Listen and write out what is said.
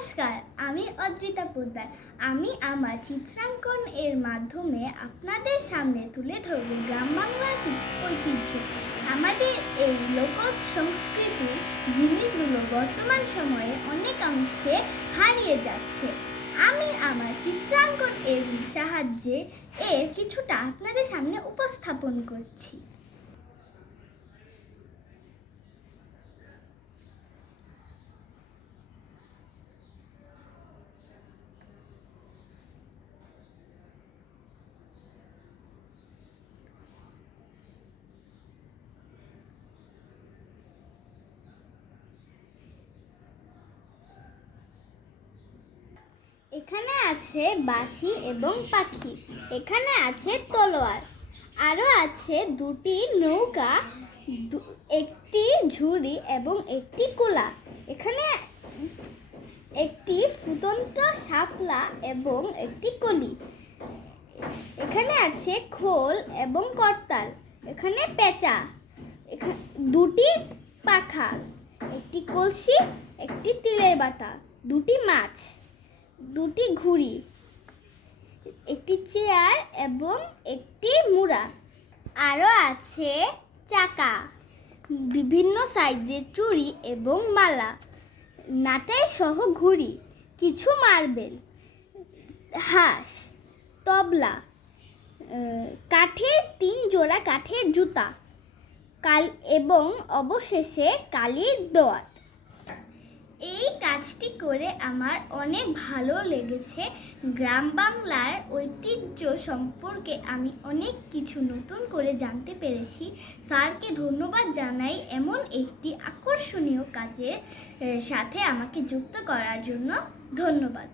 নমস্কার, আমি অদ্রিতা পোদ্দার। আমি আমার চিত্রাঙ্কন এর মাধ্যমে আপনাদের সামনে তুলে ধরব গ্রাম বাংলার কিছু ঐতিহ্য। আমাদের এই লোক সংস্কৃতির জিনিসগুলো বর্তমান সময়ে অনেকাংশে হারিয়ে যাচ্ছে। আমি আমার চিত্রাঙ্কন এর সাহায্যে এর কিছুটা আপনাদের সামনে উপস্থাপন করছি। এখানে আছে বাঁশি এবং পাখি, এখানে আছে তলোয়ার আরও আছে দুটি নৌকা একটি ঝুড়ি এবং একটি কোলা। এখানে একটি ফুটন্ত শাপলা এবং একটি কলি। এখানে আছে খোল এবং করতাল, এখানে পেঁচা দুটি পাখা, একটি কলসি, একটি তিলের বাটা, দুটি মাছ। দুটি ঘুড়ি, একটি চেয়ার এবং একটি মুড়া। আরও আছে চাকা, বিভিন্ন সাইজের চুড়ি এবং মালা নাটাই সহ ঘুড়ি, কিছু মার্বেল, হাঁস, তবলা কাঠের তিন জোড়া কাঠের জুতা, কাল এবং অবশেষে কালির এই কাজটি করে আমার অনেক ভালো লেগেছে। গ্রাম বাংলার ঐতিহ্য সম্পর্কে আমি অনেক কিছু নতুন করে জানতে পেরেছি। স্যারকে ধন্যবাদ জানাই এমন একটি আকর্ষণীয় কাজের সাথে আমাকে যুক্ত করার জন্য ধন্যবাদ।